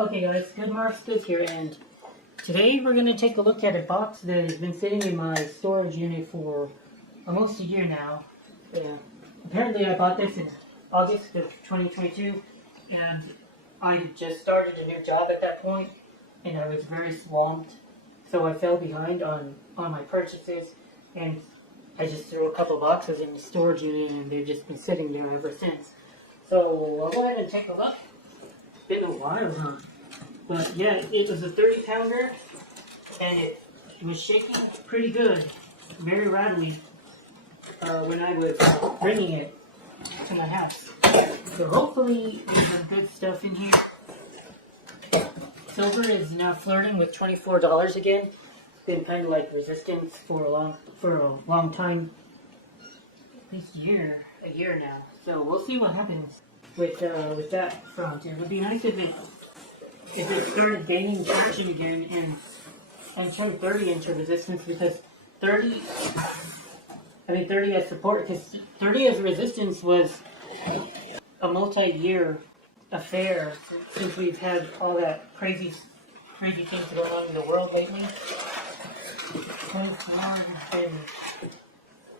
Okay guys, Good Marks Goods here, and today we're going to take a look at a box that has been sitting in my storage unit for almost a year now. Apparently I bought this in August of 2022, and I just started a new job at that point, and I was very swamped, so I fell behind on my purchases, and I just threw a couple boxes in the storage unit, and they've just been sitting there ever since. So I'll go ahead and take a look. Been a while, huh? But yeah, it was a 30-pounder, and it was shaking pretty good, very rattly, when I was bringing it to my house. So hopefully there's some good stuff in here. Silver is now flirting with $24 again. It's been kind of like resistance for a long time. This year, a year now. So we'll see what happens with that front. It would be nice if it started gaining traction again and turned 30 into resistance, because 30 as support, because 30 as resistance was a multi-year affair since we've had all that crazy things going on in the world lately. And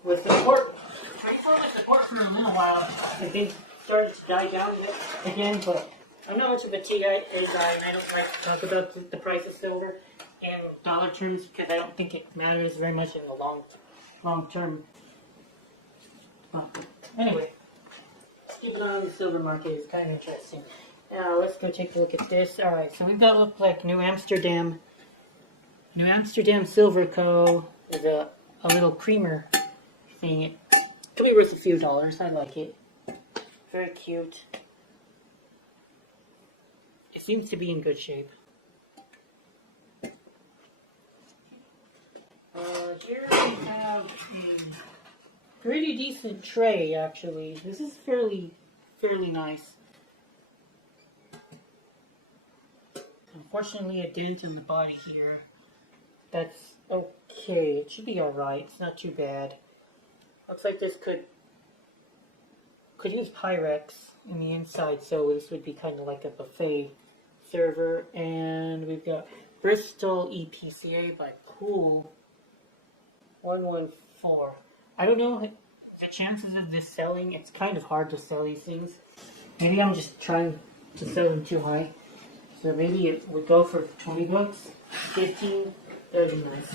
with support for a little while, I think started to die down again, but I'm not much of a TI guy, and I don't like to talk about the price of silver in dollar terms because I don't think it matters very much in the long term. Anyway, keeping on the silver market is kind of interesting. Now let's go take a look at this. Alright, so we've got to look like New Amsterdam Silver Co. is a little creamer thing. It could be worth a few dollars. I like it. Very cute. It seems to be in good shape. Here we have a pretty decent tray, actually. This is fairly nice. Unfortunately, a dent in the body here. That's okay. It should be alright. It's not too bad. Looks like this could use Pyrex in the inside, so this would be kind of like a buffet server. And we've got Bristol EPCA by Cool 114. I don't know the chances of this selling. It's kind of hard to sell these things. Maybe I'm just trying to sell them too high. So maybe it would go for 20 bucks, 15. That would be nice.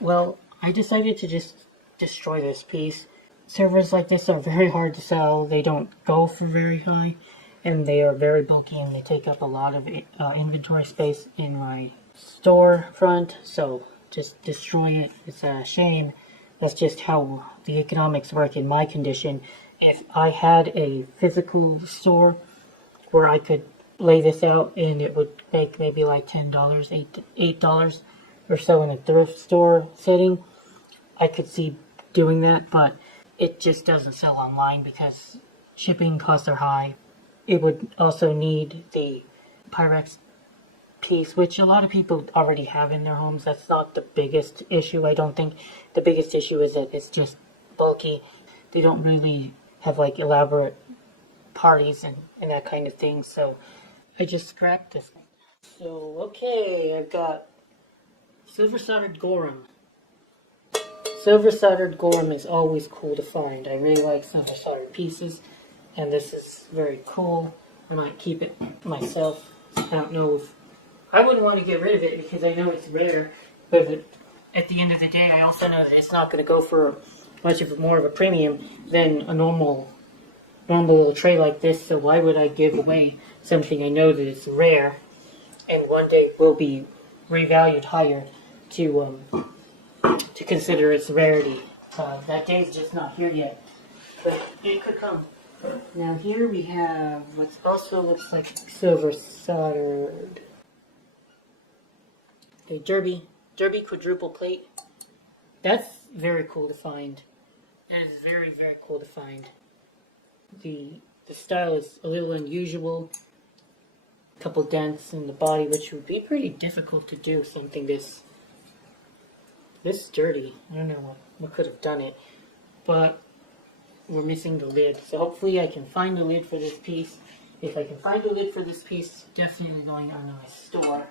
Well, I decided to just destroy this piece. Servers like this are very hard to sell. They don't go for very high, and they are very bulky, and they take up a lot of inventory space in my store front. So just destroy it. It's a shame. That's just how the economics work in my condition. If I had a physical store where I could lay this out and it would make maybe like $10, $8 or so in a thrift store setting, I could see doing that, but it just doesn't sell online because shipping costs are high. It would also need the Pyrex piece, which a lot of people already have in their homes. That's not the biggest issue, I don't think. The biggest issue is that it's just bulky. They don't really have like elaborate parties and that kind of thing, so I just scrapped this. So, okay, I've got silver soldered Gorham. Silver soldered Gorham is always cool to find. I really like silver soldered pieces, and this is very cool. I might keep it myself. I don't know if I wouldn't want to get rid of it because I know it's rare, but at the end of the day, I also know that it's not going to go for much of more of a premium than a normal little tray like this. So why would I give away something I know that it's rare and one day will be revalued higher to consider its rarity? That day's just not here yet, but it could come. Now here we have what also looks like silver soldered. A Derby Quadruple plate. That's very cool to find. That is very, very cool to find. The style is a little unusual. A couple dents in the body, which would be pretty difficult to do something this dirty. I don't know what could have done it, but we're missing the lid. So hopefully I can find the lid for this piece If I can find a lid for this piece, definitely going on my store.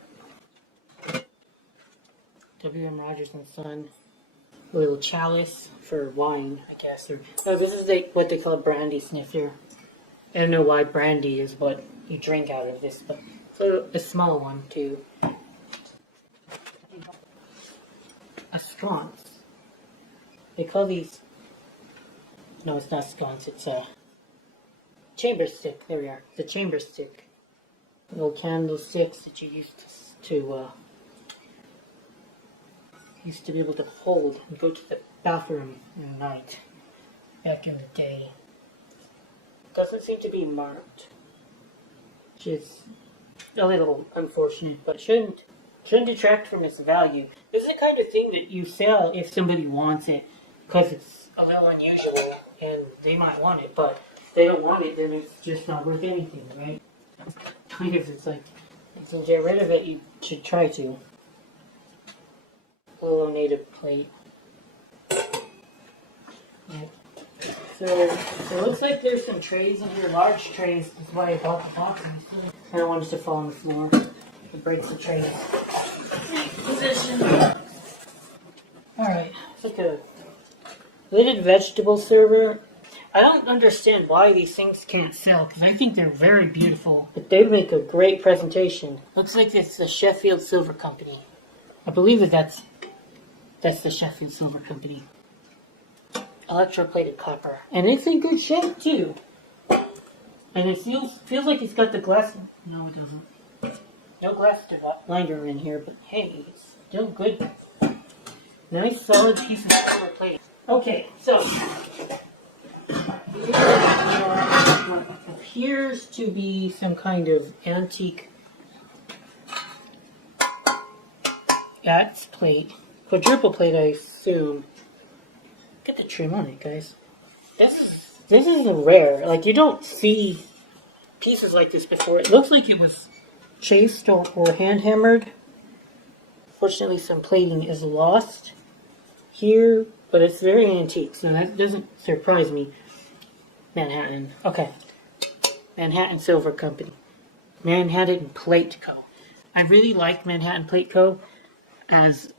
W.M. Rogers and Son. A little chalice for wine, I guess. Oh, this is what they call a brandy sniffer. I don't know why brandy is what you drink out of this, but it's a small one too. A sconce. They call these... No, it's not sconce, it's a chamber stick. There we are. The chamber stick. Little candlesticks that you used to be able to hold and go to the bathroom at night back in the day. Doesn't seem to be marked, which is a little unfortunate, but shouldn't detract from its value. This is the kind of thing that you sell if somebody wants it, because it's a little unusual and they might want it, but if they don't want it, then it's just not worth anything, right? Kind of, it's like, if you get rid of it, you should try to. A little native plate. Yeah. So it looks like there's some trays in here, large trays. That's why I bought the boxes. I don't want it to fall on the floor. It breaks the trays. Position. Alright, it's like a lidded vegetable server. I don't understand why these things can't sell, because I think they're very beautiful. But they make a great presentation. Looks like it's the Sheffield Silver Company. I believe that's the Sheffield Silver Company. Electroplated copper. And it's in good shape too. And it feels like it's got the glass. No, it doesn't. No glass liner in here, but hey, it's still good. Nice solid piece of silver plate. Okay, so what appears to be some kind of antique addict plate. Quadruple plate, I assume. Get the trim on it, guys. This is a rare. Like, you don't see pieces like this before. It looks like it was chased or hand hammered. Fortunately, some plating is lost here, but it's very antique, so that doesn't surprise me. Manhattan. Okay. Manhattan Silver Company. Manhattan Plate Co. I really like Manhattan Plate Co. as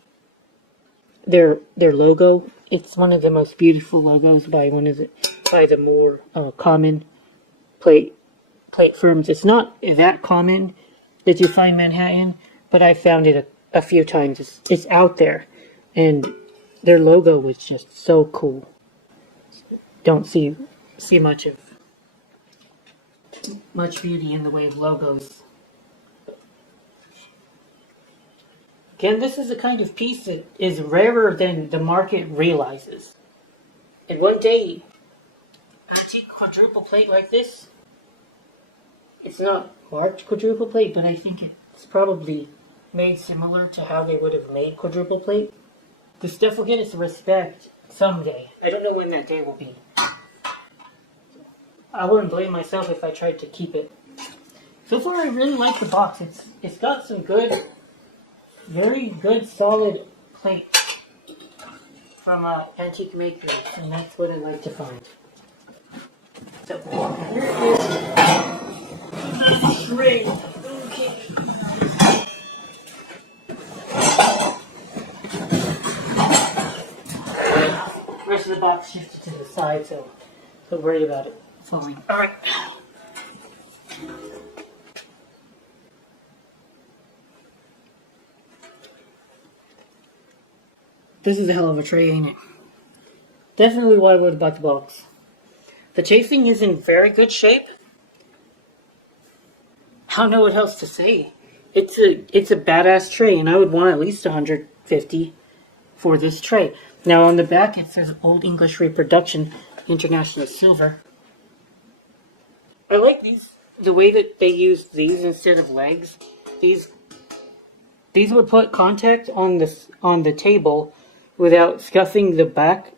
their logo. It's one of the most beautiful logos by the more common plate firms. It's not that common that you find Manhattan, but I found it a few times. It's out there, and their logo was just so cool. Don't see much beauty in the way of logos. Again, this is the kind of piece that is rarer than the market realizes. And one day, antique quadruple plate like this, it's not marked quadruple plate, but I think it's probably made similar to how they would have made quadruple plate. The stuff will get its respect someday. I don't know when that day will be. I wouldn't blame myself if I tried to keep it. So far, I really like the box. It's got some good, very good solid plate from antique makers, and that's what I like to find. So here is the tray. Okay. The rest of the box shifted to the side, so don't worry about it falling. All right. This is a hell of a tray, ain't it? Definitely why I would have bought the box. The chasing is in very good shape. I don't know what else to say. It's a badass tray, and I would want at least $150 for this tray. Now on the back it says Old English Reproduction, International Silver. I like the way that they use these instead of legs. These would put contact on the table without scuffing the back,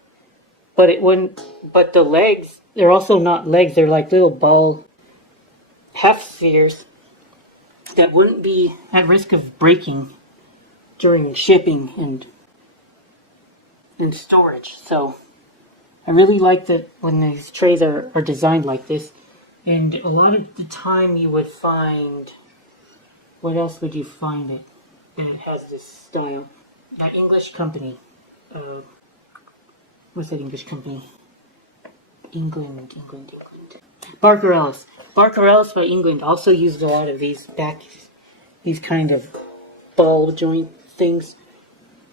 but it wouldn't. But the legs, they're also not legs. They're like little ball half spheres that wouldn't be at risk of breaking during shipping and storage. So I really like that when these trays are designed like this. And a lot of the time you would find, what else would you find that has this style? That English company. What's that English company? England. Barker Ellis. Barker Ellis by England also used a lot of these kind of ball joint things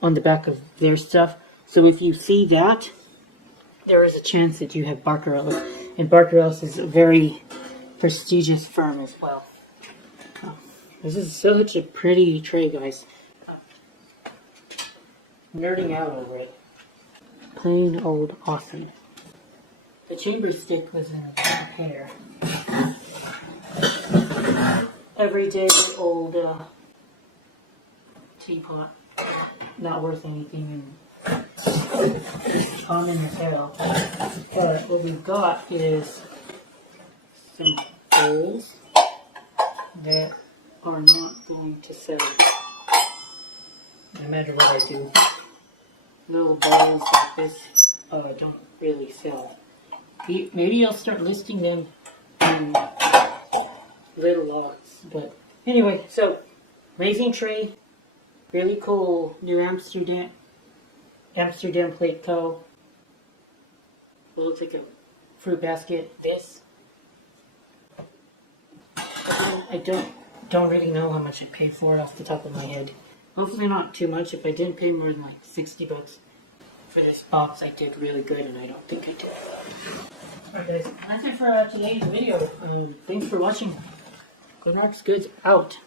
on the back of their stuff. So if you see that, there is a chance that you have Barker Ellis. And Barker Ellis is a very prestigious firm as well. Oh, this is such a pretty tray, guys. Nerding out over it. Plain old awesome. The chamber stick was in a pair. Everyday old teapot. Not worth anything in common material. But what we've got is some bowls that are not going to sell. No matter what I do. Little bowls like this don't really sell. Maybe I'll start listing them in little lots. But anyway, so raising tray, really cool New Amsterdam Plate Co. It looks like a fruit basket. This I don't really know how much I paid for it off the top of my head. Hopefully not too much. If I didn't pay more than like 60 bucks for this box, I did really good, and I don't think I did. Alright guys, that's it for today's video. Thanks for watching. Good Marks Goods out.